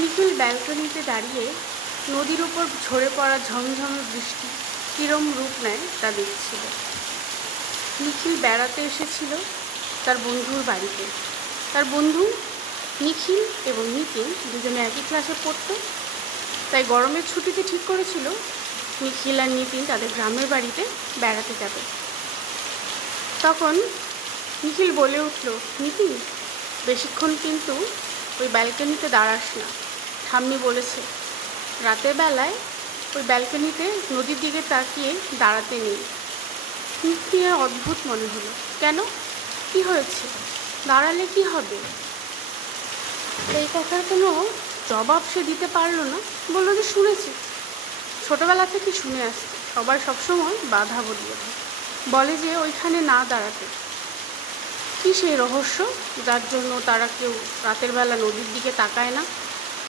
নিখিল ব্যালকনিতে দাঁড়িয়ে নদীর ওপর ঝরে পড়া ঝমঝমে বৃষ্টি কিরম রূপ নেয় তা দেখছিল। নিখিল বেড়াতে এসেছিল তার বন্ধুর বাড়িতে। তার বন্ধু নিখিল এবং নিতিন দুজনে একই ক্লাসে পড়ত, তাই গরমের ছুটিতে ঠিক করেছিল নিখিল আর নিতিন তাদের গ্রামের বাড়িতে বেড়াতে যাবে। তখন নিখিল বলে উঠল, নিতিন, বেশিক্ষণ কিন্তু ওই ব্যালকনিতে দাঁড়াস না, ঠাম্মি বলেছে রাতের বেলায় ওই ব্যালকনিতে নদীর দিকে তাকিয়ে দাঁড়াতে নেই। নিখিলের অদ্ভুত মনে হলো, কেন, কি হয়েছে, দাঁড়ালে কি হবে? এই কথার কোনো জবাব সে দিতে পারল না। বলল যে শুনেছি, ছোটোবেলা থেকে শুনে আসছে সবাই সবসময় বাধা বলিয়ে দেয়, বলে যে ওইখানে না দাঁড়াতে। কী সেই রহস্য যার জন্য তারা কেউ রাতের বেলা নদীর দিকে তাকায় না?